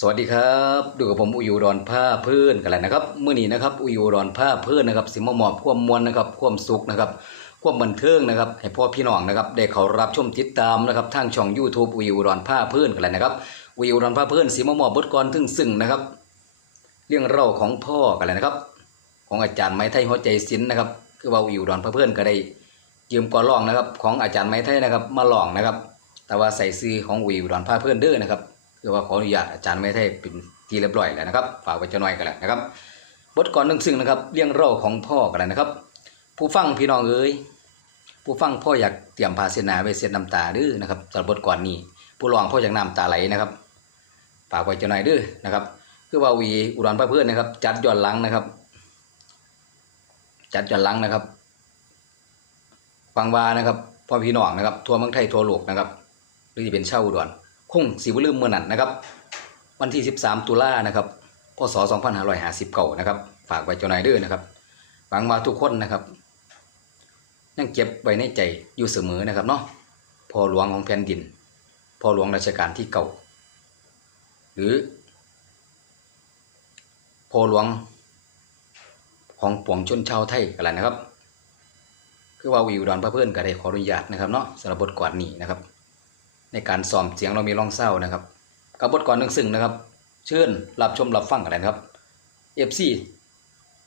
สวัสดีครับดูกับผมอุยูดอนผ้าเพื่อนกันแล้วนะครับเมื่อนี้นะครับอุยูดอนผ้าเพื่อนนะครับสิมามอบความมวลนะครับความสุขนะครับความบันเทิงนะครับให้พ่อพี่น้องนะครับได้เขารับชมติดตามนะครับทางช่อง YouTube อุยูดอนผ้าเพื่อนกันแล้วนะครับอุยูดอนผ้าเพื่อนสิมามอบบทกรทึ่งซึ่งนะครับ เรื่องเล่าของพ่อกันแล้วนะครับ ของอาจารย์ไม้ไทยหัวใจศิลป์นะครับคือว่าอุยูดอนผ้าเพื่อนก็ได้ยืมกอร้องนะครับ ของอาจารย์ไม้ไทยนะครับมาลองนะครับ แต่ว่าใส่ซื้อของอุยูดอนผ้าเพื่อนเด้อนะครับ คือว่าขออนุญาตอาจารย์ไม่ได้เป็นที่เรียบร้อยแล้วนะครับ ฝากไว้จะน้อยกันแล้วนะครับ บทก่อนหนึ่งซึ่งนะครับเรื่องเล่าของพ่อกันแล้วนะครับ ผู้ฟังพี่น้องเอ้ยผู้ฟังพ่ออยากเตรียมภาเสนาไว้เสียน้ำตาเด้อนะครับสำหรับบทก่อนนี้ ผู้ร้องพ่ออยากน้ำตาไหลนะครับฝากไว้จะน้อยเด้อนะครับ คือว่าวีอุดรพระเพื่อนนะครับ จัดย้อนหลังนะครับ จัดย้อนหลังนะครับฟังวานะครับพ่อพี่น้องนะครับ ทั่วเมืองไทยทั่วโลกนะครับหรือจะเป็นเช่าอุดร คงสิบลืมเมื่อนั้นนะครับ วันที่ 13 ตุลานะครับพศ2559นะครับ ฝากไว้เจ้านายเด้อนะครับหวังว่าทุกคนนะครับยังเก็บไว้ในใจอยู่เสมอนะครับเนาะพ่อหลวงของแผ่นดินพ่อหลวงรัชกาลที่เก่า หรือพ่อหลวงของปวงชนชาวไทยกันแหละนะครับ คือว่าวิวดอนพระเพื่อนก็ได้ขออนุญาตนะครับเนาะสำหรับบทกวาดนี้นะครับ ในการซ้อมเสียงเรามีร้องเศร้านะครับกับบทก่อนหนึ่งซึ่งนะครับ เชิญรับชมรับฟังกันเลยครับเอฟซี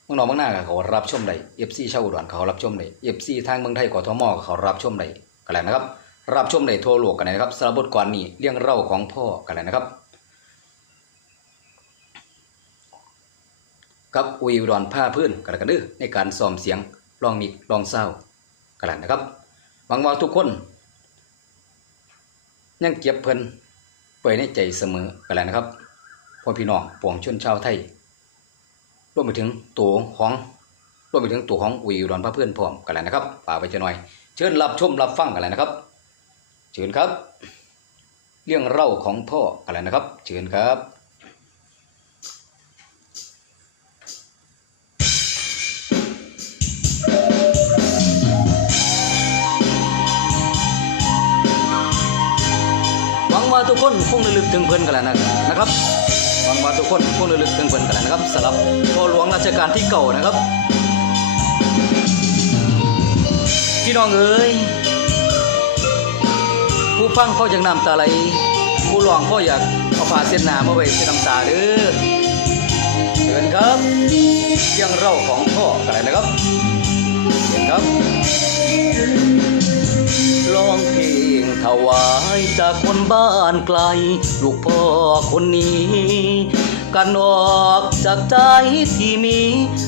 เมืองนอกเมืองหน้าเขารับชมได้เอฟซีชาวอุดรเขารับชมได้เอฟซีทางเมืองไทยกทมเขารับชมได้กันเลยนะครับ รับชมได้ทั่วโลกกันเลยนะครับสำหรับบทก่อนนี้เรื่องเล่าของพ่อกันเลยนะครับกับอุยอุดรผ้าพื้นกันเลยกันเด้อในการซ้อมเสียงร้องมิกร้องเศร้ากันเลยนะครับหวังว่าทุกคน ยังเก็บเพิ่นไว้ในใจเสมอกันแล้วนะครับพ่อพี่น้องปวงชนชาวไทยรวมไปถึงตัวของรวมไปถึงตัวของอุยอุดรพระเพื่อนพร้อมกันแล้วนะครับฝากไปจะหน่อย เชิญรับชมรับฟังกันเลยนะครับ เชิญครับ เรื่องเล่าของพ่อกันเลยนะครับ เชิญครับ คนคงระลึกถึงเพิ่นกันแล้วนะครับหวังว่าทุกคนคงระลึกถึงเพิ่นกันแล้วนะครับสำหรับพ่อหลวงรัชกาลที่เก่านะครับ พี่น้องเอ๋ยผู้ฟังเขาอยากน้ำตาไหลผู้ร้องเขาอยากเอาผ้าเส้นหนามาไว้เส้นน้ำตาเด้อเชิญครับเรื่องเล่าของพ่อกันเลยนะครับเชิญครับ วายจากคนบ้านไกล ลูกพ่อคนนี้ กันออกจากใจที่มี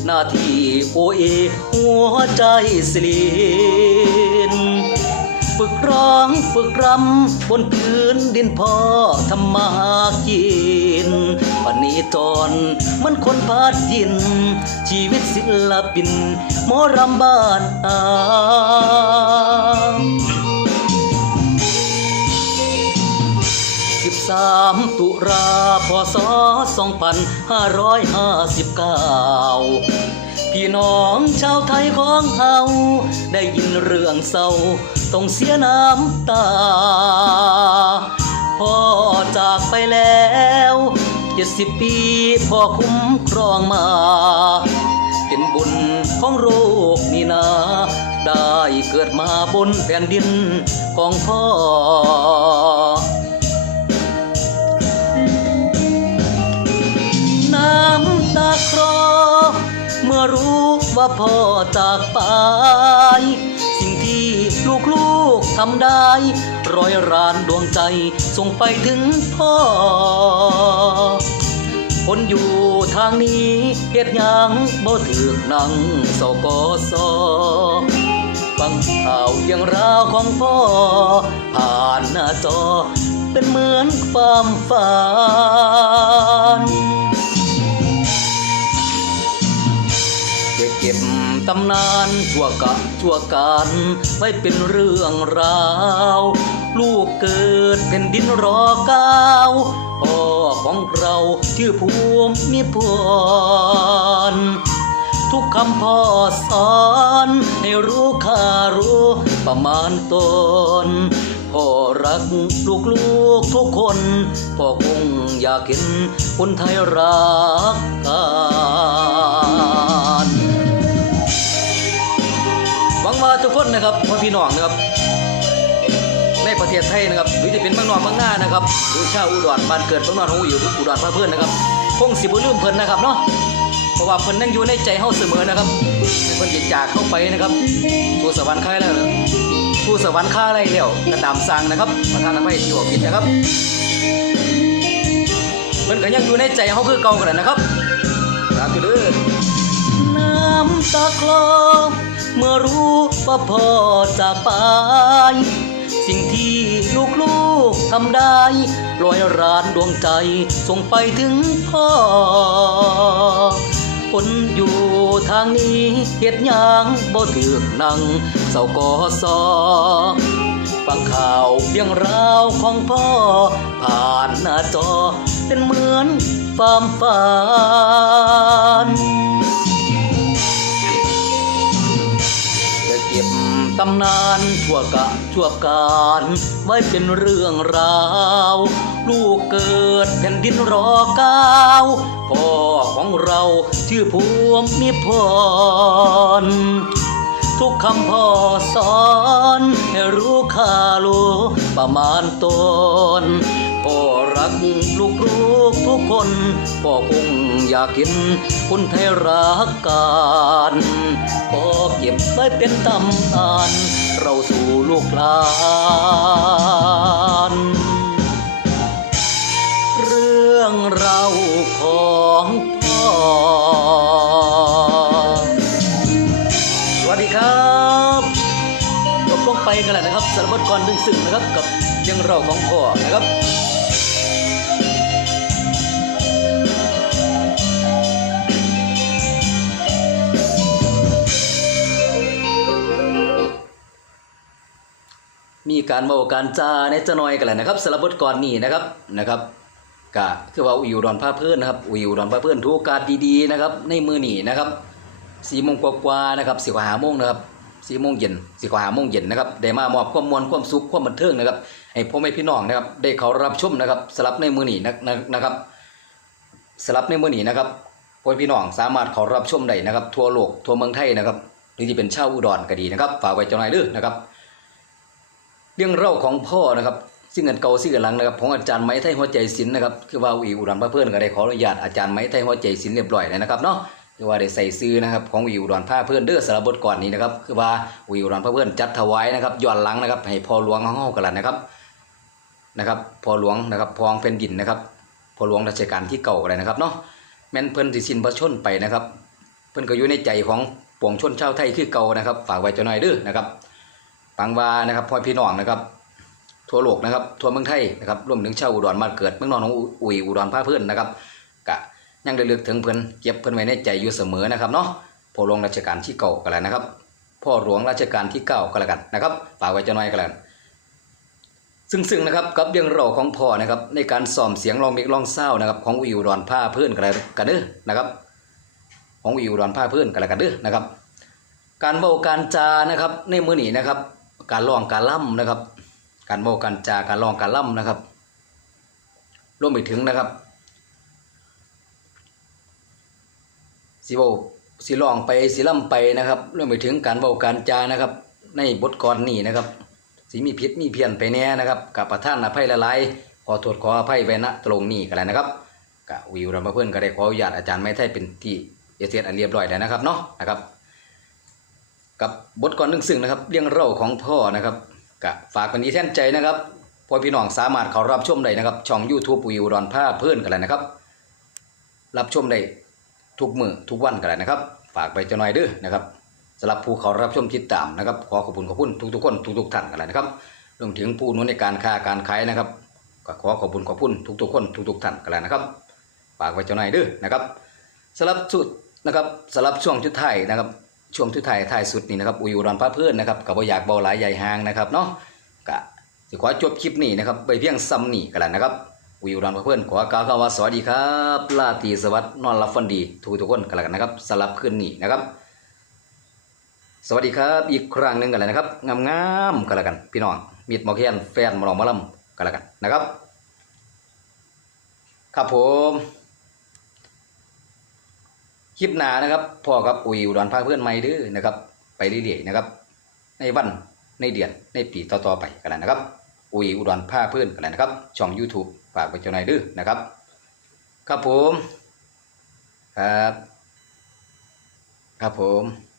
หน้าที่โอเอ หัวใจสิลินฝึกร้องฝึกรำบนพื้นดินพ่อทำมาหากินวันนี้ตอนมันคนพาดยิน ชีวิตศิลปินหมอรำบ้านอา 13 ตุลาพศ 2559 พี่น้องชาวไทยของเฮาได้ยินเรื่องเศร้าต้องเสียน้ำตา พ่อจากไปแล้วเจ็ดสิบปีพ่อคุ้มครองมา เป็นบุญของโรคนี่นา ได้เกิดมาบนแผ่นดินของพ่อ มื่อรู้ว่าพ่อจากไป สิ่งที่ลูกๆทำได้ ร้อยรานดวงใจส่งไปถึงพ่อ คนอยู่ทางนี้เฮ็ดหยังบ่ถึกหนังสกสฟังข่าวเรื่องราวของพ่อ ผ่านหน้าจอ เป็นเหมือนความฝัน ตำนานชั่วกะชั่วการไว้เป็นเรื่องราว ลูกเกิดแผ่นดินรอเก้าพ่อของเราชื่อภูมิมีพรทุกคำพ่อสอนให้รู้ค่ารู้ประมาณตนพ่อรักลูกลูกทุกคน พ่อคงอยากเห็นคนไทยรักกัน คนนะครับพ่อพี่น้องนะครับ ในประเทศไทยนะครับหรือจะเป็นเมืองนอกเมืองหน้านะครับหรือชาวอุดรบ้านเกิดเมืองนอนของอุอยู่อุดรพระเพื่อนนะครับคงสิบ่ลืมเพิ่นนะครับเนาะเพราะว่าเพิ่นยังอยู่ในใจเฮาเสมอนะครับเพิ่นจะจากเข้าไปนะครับสู่สวรรค์ค่ายแล้วนะสู่สวรรค์ค่าอะไรแล้วกระตามสร้างนะครับประธานอภัยที่ว่าผิดนะครับเพิ่นก็ยังอยู่ในใจเฮาคือเก่ากันนะครับสาธุเด้อน้ำตาคลอเมื่อรู้ ว่าพ่อจากไป สิ่งที่ลูกๆทำได้ลอยรานดวงใจส่งไปถึงพ่อคนอยู่ทางนี้เหตุยังบ่ถึกนั่งเศร้ากอซอฟังข่าวเรื่องราวของพ่อ ผ่านหน้าจอเป็นเหมือนความฝัน ตำนานชั่วกะชั่วการไว้เป็นเรื่องราว ลูกเกิดแผ่นดินรอเก้าพ่อของเราชื่อพวงนิพนธ์ทุกคำพ่อสอนให้รู้ค่าลูประมาณตนพ่อรัก คนพ่อคงอยากเห็นคนไทยรักกันขอเก็บไว้เป็นตำนาน เราสู่ลูกหลานเรื่องเราของพ่อ สวัสดีครับจบลงไปกันแล้วนะครับสารพัดก่อนดึงสึ่งนะครับกับเรื่องเราของพ่อนะครับ มีการเมาการจาในจะน้อยกันแหละนะครับสารบทก่อนนี้นะครับนะครับกะคือว่าอุยอุดรพาเพื่อนนะครับอุยอุดรพาเพื่อนทุกโอกาสดีๆนะครับในมือหนีนะครับสี่โมงกว่าๆนะครับสี่กว่าหาโมงนะครับสี่โมงเย็นสี่กว่าหาโมงเย็นนะครับได้มามอบความมวลความสุขความบันเทิงนะครับให้พ่อแม่พี่น้องนะครับได้เขารับชมนะครับสลับในมือหนีนะนะนะครับสลับในมือหนีนะครับพ่อแม่พี่น้องสามารถเขารับชมได้นะครับทั่วโลกทั่วเมืองไทยนะครับหรือที่เป็นชาวอุดรก็ดีนะครับฝากไว้เจ้าน่อยด้อนะครับ เรื่องเล่าของพ่อนะครับซึ่งเงินเก่าซึ่งเงินหลังนะครับของอาจารย์ไม้ไทยหัวใจศิลป์นะครับคือว่าอีอุดรพระเพื่อนก็ได้ขออนุญาตอาจารย์ไม้ไทยหัวใจศิลป์เรียบร้อยแล้วนะครับเนาะคือว่าได้ใส่ซื้อนะครับของอีอุดรพระเพื่อนเด้อสารบทก่อนนี้นะครับคือว่าอีอุดรพระเพื่อนจัดถวายนะครับย้อนหลังนะครับให้พ่อหลวงของเฮากันละนะครับนะครับพ่อหลวงนะครับพองแผ่นดินนะครับพ่อหลวงรัชกาลที่เก่าอะไรนะครับเนาะแม่นเพิ่นสิสินพระชนไปนะครับ เพิ่นก็อยู่ในใจของปวงชนชาวไทยคือเก่านะครับ ฝากไว้เจ้าหน่อยเด้อนะครับ ฟังวานะครับพ่อพี่น้องนะครับ ทั่วโลกนะครับทั่วเมืองไทยนะครับรวมถึงชาวอุดรมาเกิดเมืองนอนของอุยอุดรพาเพื่อนนะครับกะยังได้เลือกถึงเพิ่อนเก็บเพิ่อนไว้ในใจอยู่เสมอนะครับเนาะพ่อหลวงรัชกาลที่เก้าก็แล้วนะครับ พ่อหลวงรัชกาลที่เก้าก็แล้วกันนะครับฝากไว้จ้าน้อยก็แล้วซึ่งซึ่งนะครับกับเรื่องราวของพ่อนะครับในการซ้อมเสียงร้องมิกร้องเศร้านะครับของอุยอุดรพาเพื่อนกันแล้วกันเด้อนะครับ ของอุยอุดรพาเพื่อนกันแล้วกันเด้อนะครับ การเว้าการจานะครับในมือนี้นะครับ การร้องการล่ำนะครับ การเว้าการจาการร้องการล่ำนะครับรวมไปถึงนะครับสิเว้าสิร้องไปสิล่ำไปนะครับรวมไปถึงการเว้าการจานะครับ ในบทกรนี้นะครับสิมีพิษมีเพี้ยนไปแน่นะครับกับประท่านอภัยละลายขอโทษขออภัยไว้ณตรงนี้กันแล้วนะครับกะวิวรำเพื่อนก็ได้ขออนุญาตอาจารย์ไม้ไทยเป็นที่เอเสร็จอันเรียบร้อยแล้วนะครับเนาะนะครับ กับบทกรหนึ่งซึ่งนะครับเรื่องเล่าของพ่อนะครับกะฝากเป็นดีแท่นใจนะครับพ่อพี่น้องสามารถเขารับชมได้นะครับ ช่อง YouTube วิวดอนผ้าเพื่อนกันเลยนะครับ รับชมได้ทุกมือทุกวันกันเลยนะครับ ฝากไปเจ้าหน่อยด้อนะครับสำหรับผู้เขารับชมติดตามนะครับ ขอขอบคุณขอบคุณทุกๆคนทุกๆท่านกันเลยนะครับรวมถึงผู้หนุนในการค้าการขายนะครับก็ขอขอบคุณขอบคุณทุกๆคนทุกๆท่านกันเลยนะครับฝากไว้เจ้าหน่อยด้อนะครับสำหรับสุดนะครับสำหรับช่วงชุดไทายนะครับ ช่วงที่ถ่ายถ่ายสุดนี่นะครับอุยอุดรพระเพื่อนนะครับกับอยากเบาหลายใหญ่หางนะครับเนาะกะสิขอจบคลิปนี้นะครับไปเพียงซ้ำนี่กันแล้วนะครับอุยอุดรพระเพื่อนขอกล่าวคำว่าสวัสดีครับลาตีสวัสดนอนรับฝันดีทุกทุกคนกันแล้วกันนะครับสลับขึ้นนี่นะครับ สวัสดีครับอีกครั้งหนึ่งกันแล้วนะครับงามๆกันแล้วกัน พี่น้องมิตรหมอแคนแฟนหมอลองมาลำกันแล้วกันนะครับ ครับผม คลิปหน้านะครับพ่อกับอุ๋ยอุดรพาเพื่อนไม่ดื้อนะครับ ไปเรื่อยๆนะครับ ในวันในเดือนในปีต่อๆไปกันแล้วนะครับ อุ๋ยอุดรพาเพื่อนกันแล้วนะครับ ช่อง YouTube ฝากไว้เจ้านายดื้อนะครับ ครับผม ครับ ครับผม